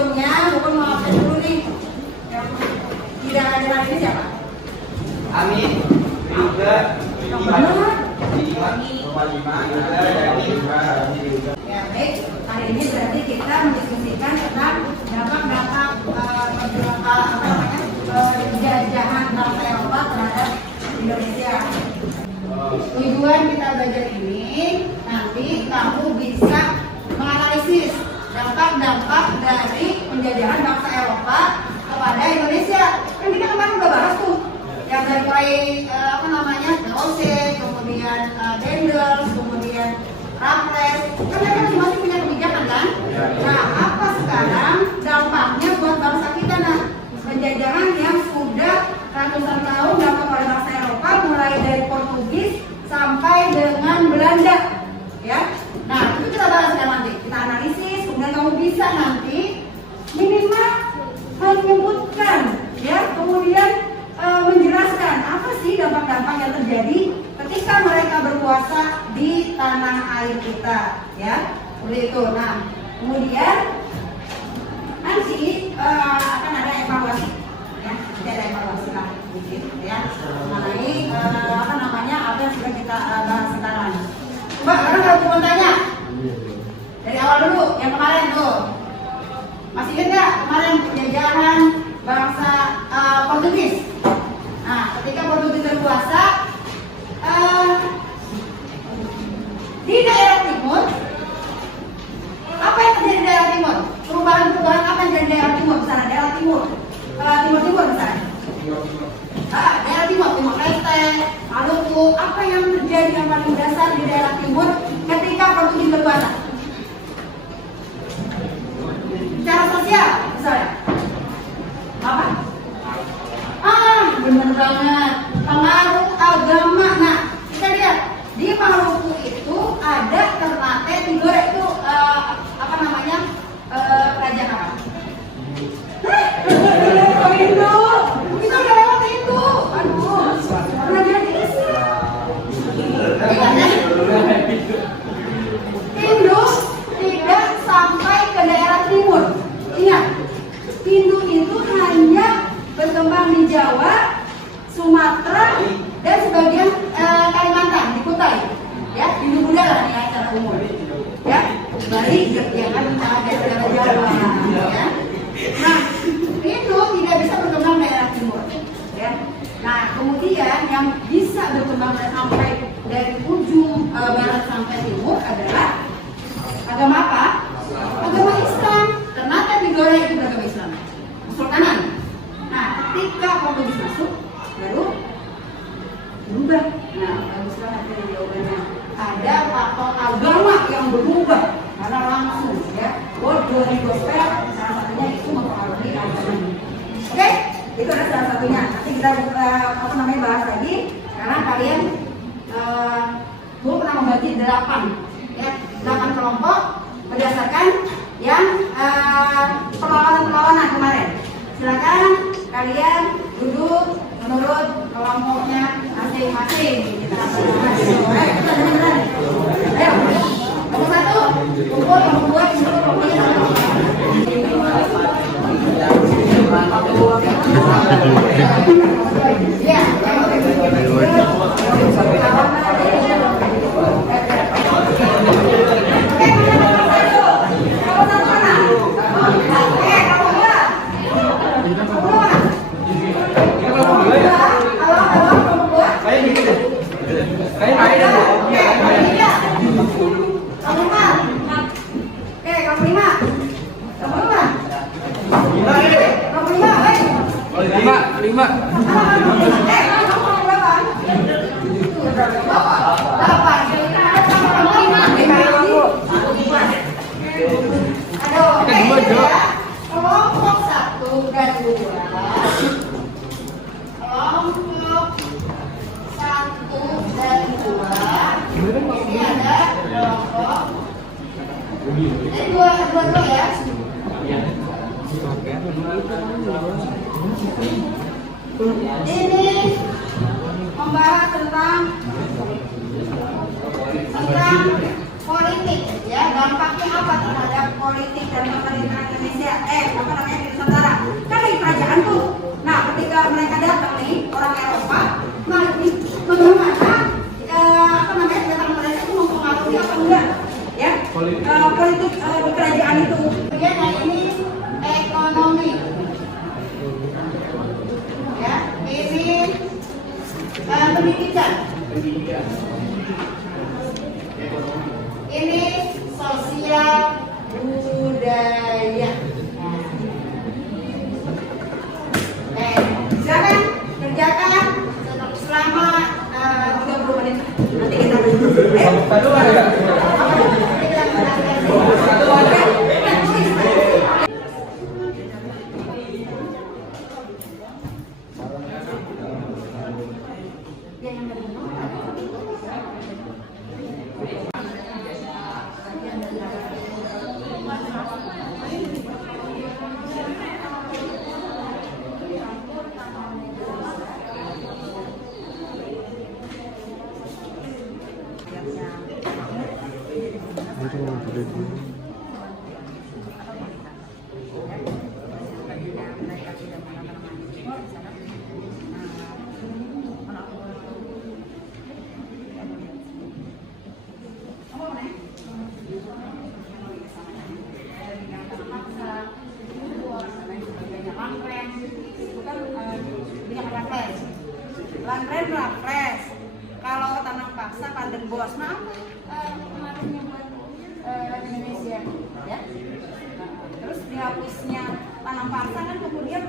sebelumnya bukan mau absen dulu nih. Yang tidak ada lagi siapa? Amin. Juga. Ya baik, hari ini berarti kita mendiskusikan tentang dampak-dampak penjajahan bangsa Eropa terhadap Indonesia. Tujuan kita belajar ini nanti kamu bisa menganalisis dampak-dampak dari penjajahan bangsa Eropa kepada Indonesia. Kan kita kemarin udah bahas tuh, yang dari mulai DOC, kemudian Dendels, kemudian Raffles, kan mereka masing-masing punya kebijakan kan? Nah, apa sekarang dampaknya buat bangsa kita? Nah, penjajahan yang sudah ratusan tahun dilakukan oleh bangsa Eropa, mulai dari Portugis sampai dengan Belanda, ya. Nah, itu kita bahas ya nanti, kita analisis, kemudian kamu bisa nanti minimal menyebutkan, ya, kemudian menjelaskan apa sih dampak-dampak yang terjadi ketika mereka berpuasa di tanah air kita, ya, seperti itu. Nah, kemudian nanti akan ada evaluasi, ya, ada evaluasi lah, mungkin, ya, mengenai apa yang sudah kita bahas sekarang. Coba sekarang kalau mau tanya dari awal dulu, yang kemarin tuh, masih ingat nggak kemarin penjajahan bangsa Portugis? Nah, ketika Portugis berkuasa di daerah timur, apa yang terjadi di daerah timur? Perubahan-perubahan apa yang terjadi di daerah timur? Misalnya daerah timur, timur misalnya. Daerah timur, Timor Leste, Maluku, apa yang terjadi yang paling dasar di daerah timur ketika Portugis berkuasa? Secara sosial, misalnya. Apa? Benar banget, pengaruh agama. Nah, kita lihat di Maluku itu ada Ternate Tidore, itu kerajaan apa? Indo, kita udah lewat itu. Aduh, kerajaan Indo tidak sampai ke daerah timur. Ingat, Hindu itu hanya berkembang di Jawa, Sumatera, dan sebagian Kalimantan, di Kutai, ya, Hindu Buddha lah ya secara umum, ya, Bali, ya kan ada daerah Jawa, ya. Nah, Hindu tidak bisa berkembang di daerah timur, ya. Nah, kemudian yang bisa berkembang sampai dari ujung barat sampai timur adalah agama apa? Agama Islam. Ternate Tidore itu beragama Islam, Kesultanan. Nah, ketika Portugis masuk, baru berubah. Nah, bagus banget dari jawabannya. Ada faktor agama yang berubah karena langsung, ya. World Gospel, salah satunya itu mempengaruhi agama. Oke, itu ada salah satunya. Nanti kita bahas lagi. Karena kalian dulu pernah membagi 8 kelompok berdasarkan yang perlawanan kemarin. Silakan kalian duduk menurut kelompoknya masing-masing. Ayo, nomor 1 kumpul, nomor 2 kumpul, kelompoknya ya. Lima. Kelompok 1 dan 2. Kelompok 1 dan 2. Ini ada kelompok. Ini dua ya. Ini membahas tentang politik, ya. Ya, dampaknya apa terhadap politik dan pemerintahan Indonesia? Di Nusantara? Kan lagi kerajaan tuh. Nah, ketika mereka datang nih orang Eropa, nah bagaimana datang mereka itu mempengaruhi apa enggak? Ya, politik di kerajaan itu. Kemudian yang ini ekonomi. Ya, ini pendidikan. Ini sosial budaya. Silakan kerjakan selama 30 menit. Nanti kita Lanpres. Kalau tanam paksa Pandan Bos, nah kemarin yang buat Indonesia, ya. Terus dihapusnya tanam paksa kan kemudian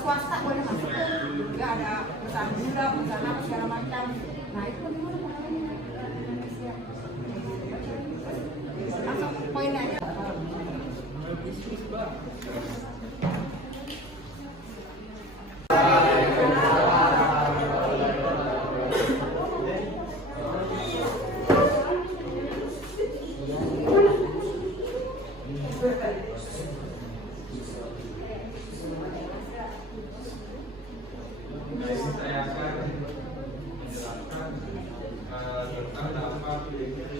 swasta boleh masuk tuh, juga ada perusahaan muda, perusahaan apa segala macam. Nah itu bagaimana pengaruhnya Indonesia? Langsung poin aja. Saya akan menjelaskan tentang dampak politik dari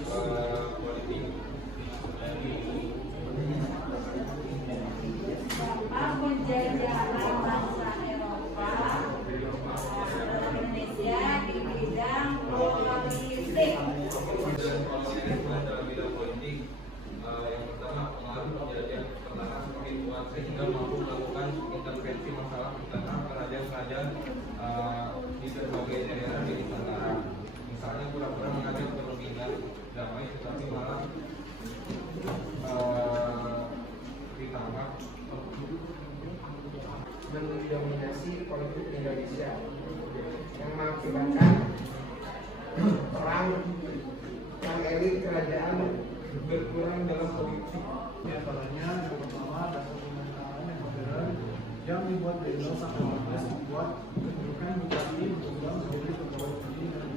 penjajahan bangsa Eropa Indonesia di bidang politik. dalam bidang politik. Yang pertama, pengaruh penjajah pertahanan semakin kuat sehingga mampu melakukan intervensi masalah internal kerajaan-kerajaan di berbagai daerah di Nusantara. Misalnya pura-pura mengajak perundingan damai tetapi malah ditangkap mendominasi politik Indonesia yang mengakibatkan perang yang elit kerajaan berkurang dalam politik. Di antaranya yang pertama dasar pemerintahan yang modern yang dibuat dari Undang sampai 14 membuat kedudukan bupati berubah menjadi pegawai negeri dan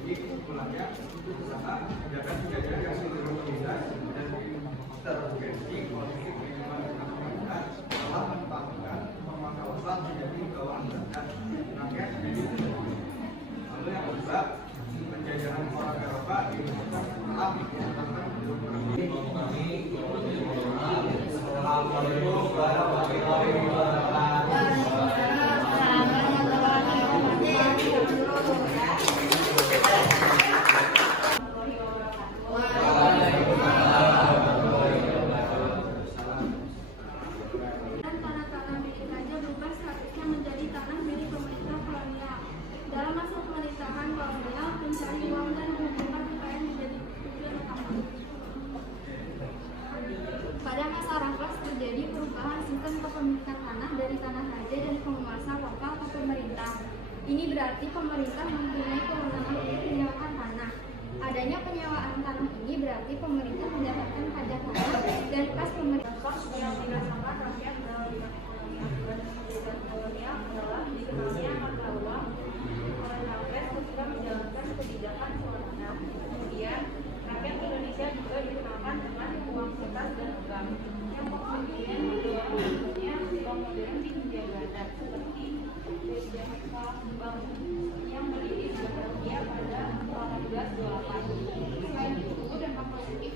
Jadi kesimpulannya usaha menjaga penjajah yang cenderung menindas dan intervensi politik lingkungan masyarakat telah menyebabkan pemangkasan menjadi kawasan Belanda. Rakyat menjadi terjadi. Lalu yang kedua, penjajahan orang Eropa di Indonesia telah menciptakan Assalamualaikum warahmatullahi wabarakatuh. Tanah-tanah milik raja berubah statusnya menjadi tanah milik pemerintah kolonial. Dalam masa pemerintahan kolonial, pencari uang dan mengumpulkan kekayaan menjadi tujuan utama. Pada masa Raffles terjadi perubahan sistem kepemilikan tanah dari tanah raja dan penguasa lokal ke pemerintah. Ini berarti pemerintah mempunyai kewenangan untuk menyewaan tanah. Adanya penyewaan tanah ini berarti pemerintah mendapatkan pajak tanah dan kas pemerintah. Yang dirasakan rakyat dalam kolonial adalah dikenalnya mata uang. Oleh Raffles ketika menjalankan kebijakan kolonial. Kemudian rakyat Indonesia juga dikenalkan dengan uang kertas dan logam. Yang kemudian mendorong munculnya bank modern di Hindia Belanda seperti BCA Bank yang berdiri sejak tahun pada 1828. Selain itu, dampak positif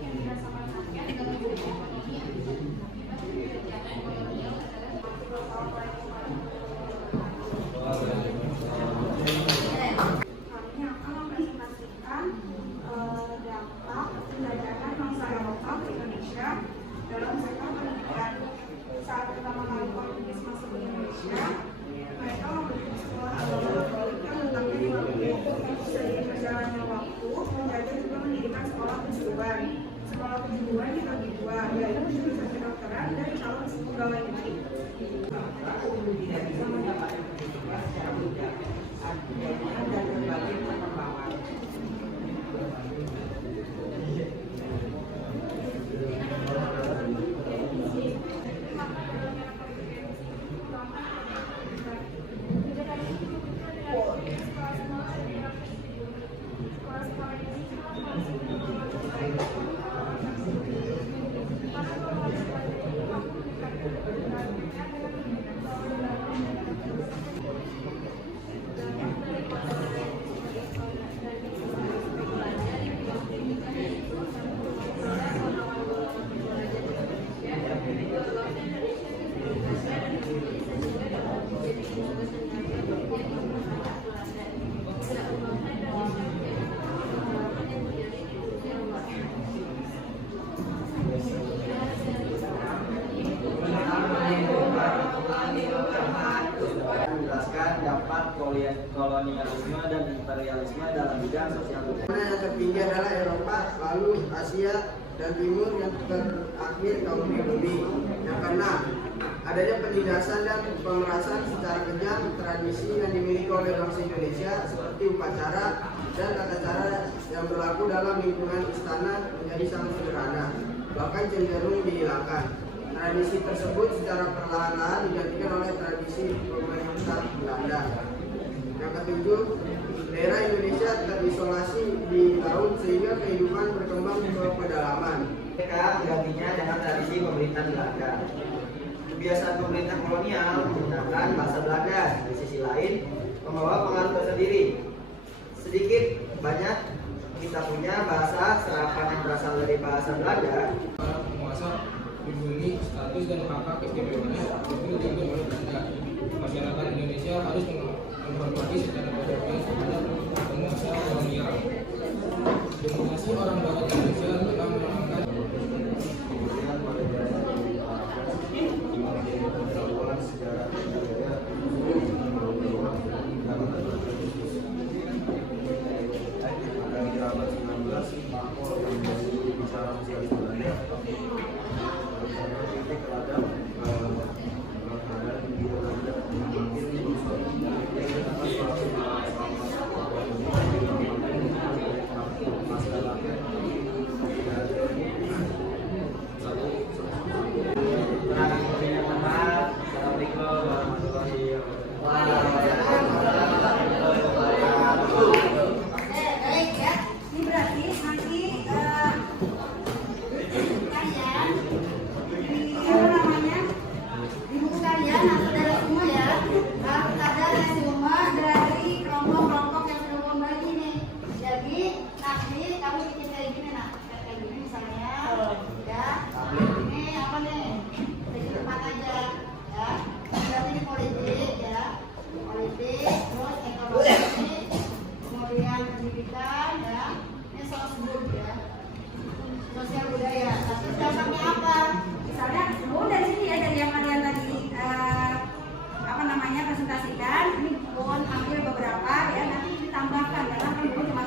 kolonialisme dan imperialisme dalam bidang sosial budaya. Mana yang tertinggi adalah Eropa, lalu Asia dan Timur, yang terakhir kaum pribumi. Yang keenam, adanya penindasan dan pemerasan secara kejam tradisi yang dimiliki oleh bangsa Indonesia seperti upacara dan tata cara yang berlaku dalam lingkungan istana menjadi sangat sederhana, bahkan cenderung dihilangkan. Tradisi tersebut secara perlahan-lahan digantikan oleh tradisi pemerintah Belanda. Yang ketujuh, daerah Indonesia terisolasi di laut sehingga kehidupan berkembang ke pedalaman. Mereka menggantinya dengan tradisi pemerintahan Belanda. Kebiasaan pemerintah kolonial menggunakan bahasa Belanda, di sisi lain membawa pengaruh tersendiri. Sedikit banyak kita punya bahasa serapan yang berasal dari bahasa Belanda. Para penguasa dilindungi status dan hak keistimewaannya itu dijaga oleh Belanda. Masyarakat Indonesia harus menghormati secara beragam terhadap penguasa kolonial. Dominasi orang Barat Indonesia telah melakukan sejarah dari abad 19 Marco yang bicara sosialis Belanda kritik terhadap keadaan di Belanda Baik ya, ini berarti nanti kalian di apa namanya di buku kalian harus ada semua ya, harus ada semua dari kelompok-kelompok yang sudah membagi nih. Jadi nanti kamu bikin kayak gini nah, kayak gini misalnya, ya. Ini apa nih? Dari tempat aja, ya. Berarti ini politik ya, politik, terus ekonomi. Kemudian pendidikan ya, ini sosbud ya, sosial budaya. Tapi dampaknya apa? Misalnya, dari sini ya, dari yang kalian tadi apa namanya presentasikan, ini Bon ambil beberapa ya, nanti ditambahkan karena kan Bon cuma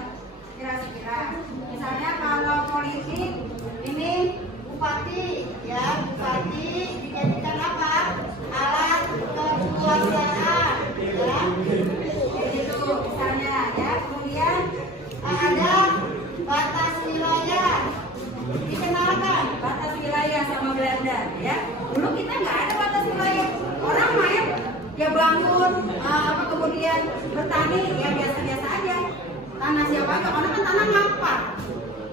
kira-kira. Misalnya kalau politik ini bupati ya, bupati dijadikan apa? Alat kekuasaan ya. Itu misalnya ya, kemudian ada batas wilayah, dikenalkan batas wilayah sama Belanda ya. Dulu kita nggak ada batas wilayah, orang main ya bangun apa kemudian bertani ya biasa-biasa aja. Tanah siapa aja, karena kan tanah lapar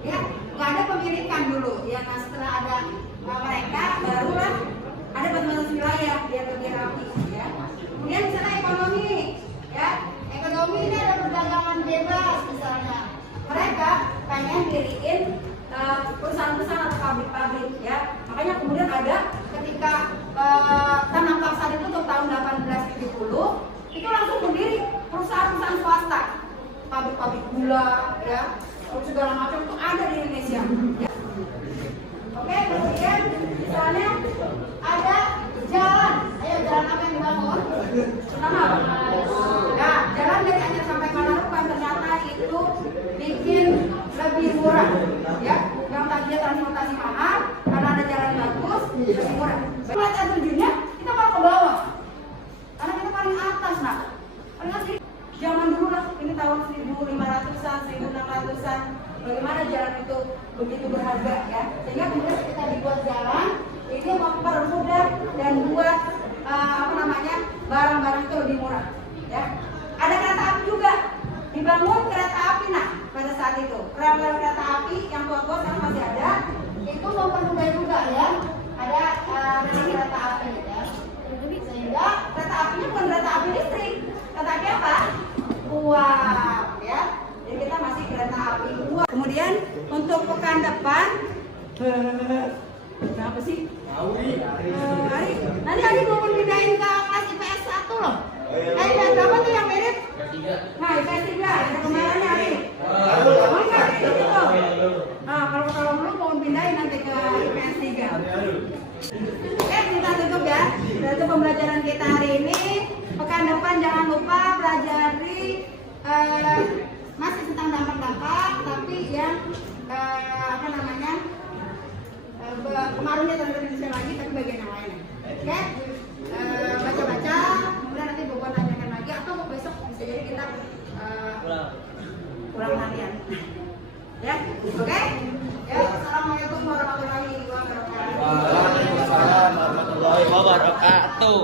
ya, nggak ada pemilikan dulu ya. Nah setelah ada mereka barulah ada batas wilayah biar lebih rapi ya. Kemudian misalnya ekonomi ya, ekonomi ini ada perdagangan bebas misalnya. Mereka pengen diriin perusahaan-perusahaan atau pabrik-pabrik ya. Makanya kemudian ada ketika tanah paksa ditutup tahun 1870, itu langsung berdiri perusahaan-perusahaan swasta, pabrik-pabrik gula ya, segala macam itu ada di Indonesia. Ya. Oke, kemudian misalnya ada jalan, ayo jalan apa yang dibangun? Pertama apa? Nah, jalan dari Aceh sampai Panarukan ternyata itu bikin lebih murah, ya. Yang tadinya transportasi mahal, karena ada jalan bagus, lebih murah. Lihat terjunnya, kita mau ke bawah, karena kita paling atas, nah. Paling atas zaman dulu lah, ini tahun 1500-an, 1600-an. Bagaimana jalan itu begitu berharga ya, sehingga kemudian kita dibuat jalan ini mempermudah dan buat apa namanya barang-barang itu lebih murah ya. Ada kereta api juga, dibangun kereta api nah pada saat itu rel kereta api yang tua-tua sekarang masih ada, itu mempermudah juga ya. Ada kereta api ya, sehingga kereta apinya bukan kereta api listrik, kereta api apa? Uap ya. Jadi kita masih kereta api uap. Kemudian untuk pekan depan berapa sih? Nanti Adi mau pindahin ke kelas IPS 1 loh. IPS berapa tuh yang mirip? Nah, IPS 3, ada kemarinnya Adi. Enggak, itu tuh. Nah, kalau belum mau pindahin nanti ke IPS 3. Oke, kita tutup ya. Itu pembelajaran kita hari ini. Pekan depan jangan lupa pelajaran yang pengaruhnya terhadap Indonesia lagi, tapi bagian yang lain. Oke, baca-baca, kemudian nanti Bobo tanyakan lagi atau besok bisa jadi kita ulang harian. Ya, oke? Ya, assalamualaikum warahmatullahi wabarakatuh. Waalaikumsalam warahmatullahi wabarakatuh.